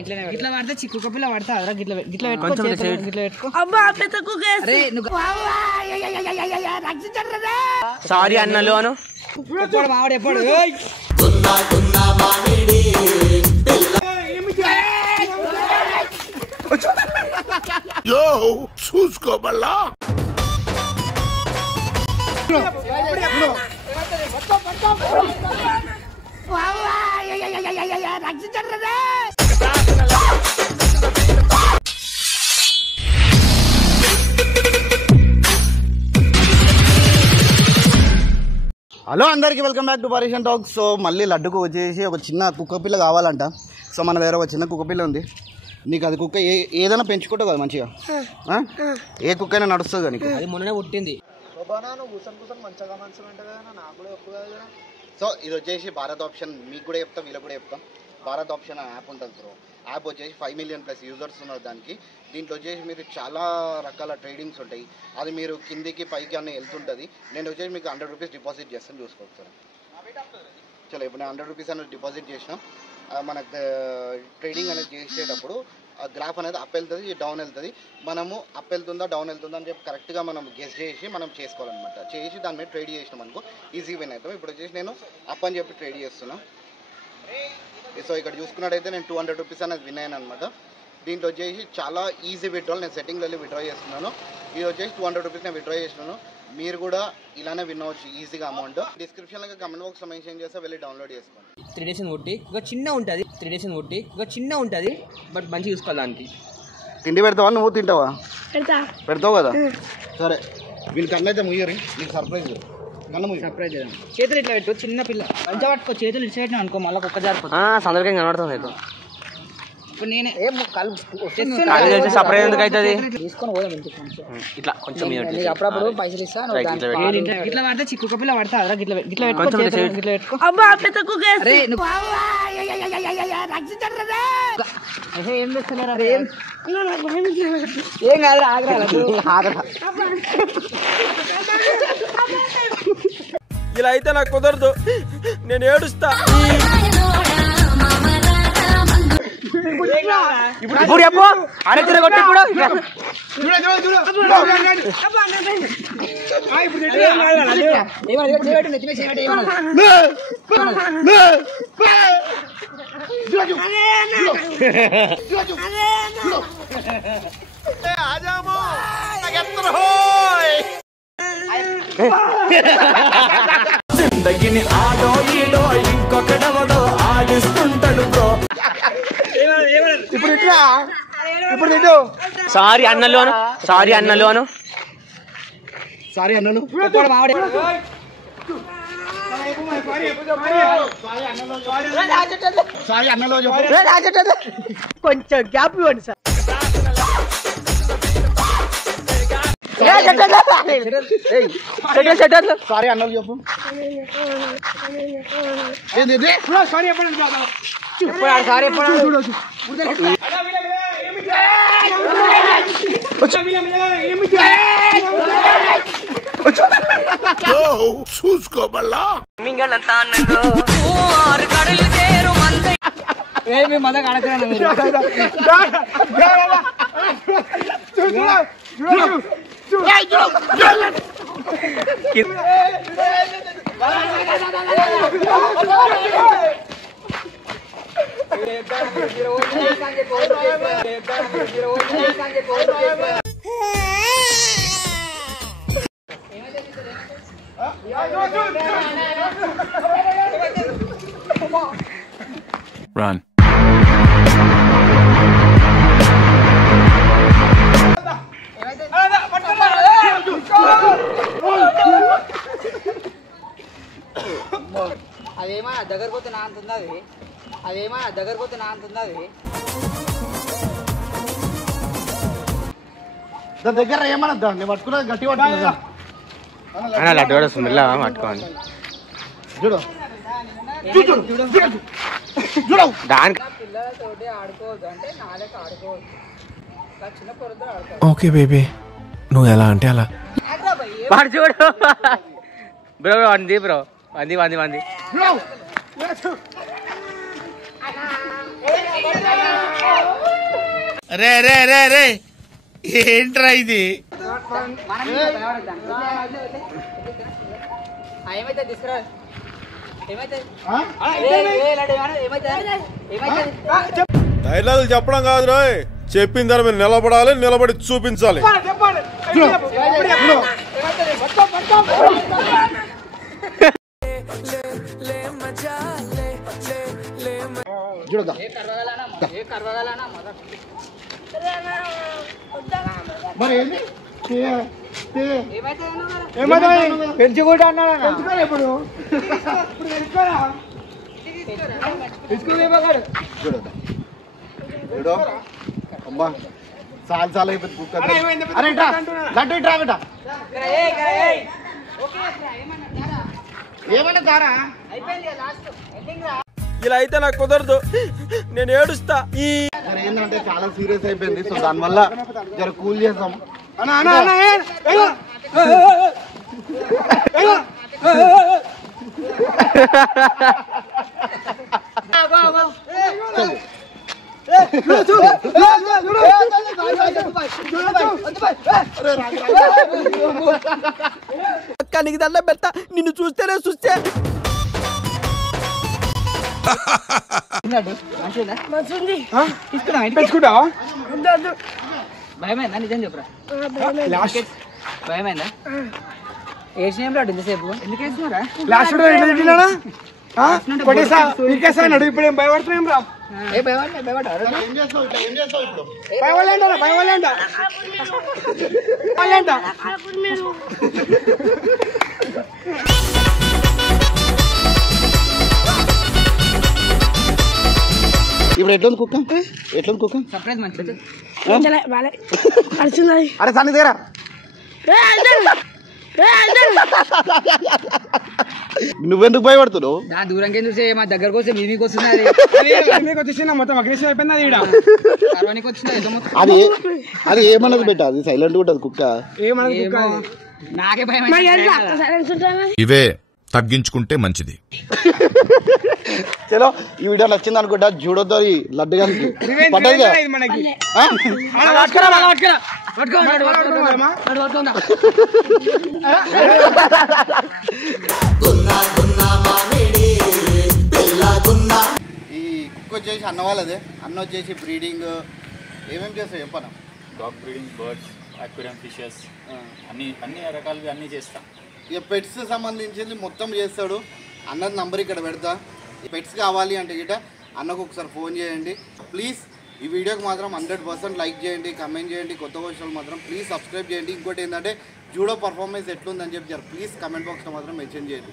ఇట్లా పడితే కుక్క పిల్ల పడతా గిట్ల గిట్ల పెట్టుకో అబ్బా పెద్ద కుక్క సారీ అన్నలు అను ఎప్పుడు మావాడు ఎప్పుడు చూసుకో మళ్ళా హలో అందరికీ వెల్కమ్ బ్యాక్ టు పరేషన్ టాక్. సో మళ్ళీ లడ్డుకు వచ్చేసి ఒక చిన్న కుక్క పిల్ల కావాలంట. సో మన వేరే ఒక చిన్న కుక్క పిల్ల ఉంది. నీకు అది కుక్క ఏదైనా పెంచుకుంటావు కదా మంచిగా, ఏ కుక్క అయినా నడుస్తుంది కదా నీకు. అది మొన్ననే పుట్టింది. సో ఇది వచ్చేసి భారత్ ఆప్షన్, మీకు కూడా చెప్తాం వీళ్ళకి కూడా చెప్తాం. భారత్ ఆప్షన్ యాప్ ఉంటుంది బ్రో. యాప్ వచ్చేసి 5 మిలియన్ ప్లస్ యూజర్స్ ఉన్నారు దానికి. దీంట్లో వచ్చేసి మీరు చాలా రకాల ట్రేడింగ్స్ ఉంటాయి. అది మీరు కిందికి పైకి అన్నీ వెళ్తుంటుంది. నేను వచ్చేసి మీకు 100 రూపీస్ డిపాజిట్ చేస్తాను, చూసుకోవచ్చు సార్. చలో ఇప్పుడు నేను 100 రూపీస్ అనేది డిపాజిట్ చేసినాం. మనకు ట్రేడింగ్ అనేది చేసేటప్పుడు గ్రాఫ్ అనేది అప్ వెళ్తుంది, డౌన్ వెళ్తుంది. మనము అప్ వెళ్తుందా డౌన్ వెళ్తుందా అని చెప్పి కరెక్ట్గా మనం గెస్ చేసి మనం చేసుకోవాలన్నమాట. చేసి దాని మీద ట్రేడ్ చేసినాం అనుకో ఈజీ విన్ అవుతాం. ఇప్పుడు వచ్చేసి నేను అప్ అని చెప్పి ట్రేడ్ చేస్తున్నాను. సో ఇక్కడ చూసుకున్నట్టయితే నేను 200 రూపీస్ అనేది విన్ అయ్యాను అనమాట. దీంట్లో వచ్చేసి చాలా ఈజీ విత్డ్రాల్. నేను సెట్టింగ్లో వెళ్ళి విత్డ్రా చేస్తున్నాను. ఇది వచ్చేసి 200 రూపీస్ నేను విత్డ్రా చేస్తున్నాను. మీరు కూడా ఇలానే విన్ అవ్వచ్చు ఈజీగా. అమౌంట్ డిస్క్రిప్షన్లో కమెంట్ బాక్స్లో మెన్షన్ చేస్తే వెళ్ళి డౌన్లోడ్ చేసుకోండి. 3 days కొట్టి ఒక చిన్న ఉంటుంది, 3 days కొట్టి ఒక చిన్న ఉంటుంది. బట్ మంచిగా చూసుకోవాలి దానికి. తిండి పెడతావా, నువ్వు తింటావా? పెడతావు కదా. సరే వీళ్ళకి అన్నైతే ముయ్యరు, నీకు సర్ప్రైజ్. సర్ప్రైజ్ చేతులు ఇట్లా పెట్టు, చిన్న పిల్ల మంచిగా పట్టుకో. చేతులు ఇట్లా పెట్టినా అనుకో మళ్ళీ కుక్క జారిపోతుంది. సందర్భంగా కనబడుతుంది. ఇప్పుడు నేనే సర్ప్రైజ్ ఎందుకు అవుతుంది? తీసుకొని పోదాం ఇట్లా కొంచెం అప్పుడప్పుడు పైసలు ఇస్తాను. ఇట్లా పడితే కుక్క పిల్ల పడతా గిట్ల గిట్ల పెట్టుకో అబ్బా పెద్ద కుక్క ఏం చేస్తున్నారు? ఏం కాదు ఆగరా. ఇలా అయితే నాకు కుదరదు, నేను ఏడుస్తా. ఇప్పుడు చెప్పు అరే కొట్టి జిందగిని ఆడో ఈడో ఇంకొకడవడో ఆడిస్తుంటాడు బ్రో. ఇప్పుడు ఇట్లా ఇప్పుడు తింటు. సారీ అన్నలు అను, సారీ అన్నలు అను. సారీ అన్నలు సారీ అన్నలు కొంచెం గ్యాప్ ఇవ్వండి సార్. సారీ అన్నలు చెప్పు. సారీ చెప్పండి సారీ ఎప్పుడు చూసుకో మళ్ళా మదం అడగను. Run. అదేమా దగ్గర పోతే నా అంతుంది అది. అదేమా దగ్గర పోతే నా అంతుంది అది. దాని దగ్గర ఏమనద్దా, నేను పట్టుకున్నా గట్టి పట్టుకున్నా. లడ్డు కూడా స్మెల్ పట్టుకోండి. చూడు దానికి పిల్లలతోటి ఆడుకోవద్దు అంటే నాలుగు ఆడుకోవద్దు. చిన్న పొరతో ఆడుకోవద్దు. ఓకే బేబీ, నువ్వు ఎలా అంటే అలా. వాడు చూడు బ్రో, వంది బ్రో, వంది వంది వంది. రే రే రే రే ఏంట్రా ఇది? ఏమైతే తీసుకురా డైలాగులు చెప్పడం కాదు రాయ్, చెప్పిన దాని మీద నిలబడాలి, నిలబడి చూపించాలి. చూడదా మరి ఏంది పెంచుకుంటా అన్నాడు చూడదా చూడు అమ్మా చాలా చాలా అయిపోయింది కుక్క. అరే లడ్డు ఇట్రా బిడ్డ. ఏమన్నా కారా ఇలా అయితే నాకు కుదరదు, నేను ఏడుస్తా. సరే ఏంటంటే చాలా సీరియస్ అయిపోయింది, సో దానివల్ల జర కూల్ చేస్తాం. అక్క నీకు దండం పెడతా, నిన్ను చూస్తేనే చూస్తే. పెంచుకుంటావా? భయమైందా? నిజం చెప్పురా. భయమైందా? ఏడ్చినేం రాడు ఇంతసేపు? ఎందుకు వేసినారా? ఇప్పుడేం భయపడుతున్నాం రా. ఏం చేస్తావు ఇట్లా? ఏం చేస్తావు ఇప్పుడు? ఇప్పుడు ఎట్లుంది కుక్క? ఎట్లుంది కుక్క? సర్ప్రైజ్ మంచిది. అరే సన్ని తీరా. నువ్వెందుకు భయపడుతున్నావు? నా దూరంగా చూసే మా దగ్గరకు వస్తే మీకు వస్తున్నది. మొత్తం అగ్రెసివ్ అయిపోయింది. అది అది ఏమన్నది బెట్ట, అది సైలెంట్ ఉంటుంది కుక్క. నాకే భయం. ఇవే తగ్గించుకుంటే మంచిది. చలో ఈ వీడియో నచ్చింది అనుకుంటా. చూడొద్దు అది లడ్డు గారికి పడ్డది. ఈ కుక్క వచ్చేసి అన్న వాళ్ళదే. అన్న వచ్చేసి బ్రీడింగ్ ఏమేమి చేస్తావు చెప్పనా? Dog breeding, birds, aquarium fishes, అన్ని రకాలుగా అన్నీ చేస్తాం. ఇక పెట్స్ సంబంధించింది మొత్తం చేస్తాడు. అన్నది నంబర్ ఇక్కడ పెడతా. పెట్స్ కావాలి అంటే గిట అన్నకు ఒకసారి ఫోన్ చేయండి ప్లీజ్. ఈ వీడియోకి మాత్రం 100% లైక్ చేయండి, కమెంట్ చేయండి. కొత్త విషయాలు మాత్రం ప్లీజ్ సబ్స్క్రైబ్ చేయండి. ఇంకోటి ఏంటంటే జూడో పర్ఫార్మెన్స్ ఎట్లుందని చెప్పి ప్లీజ్ కమెంట్ బాక్స్లో మాత్రం మెన్షన్ చేయండి.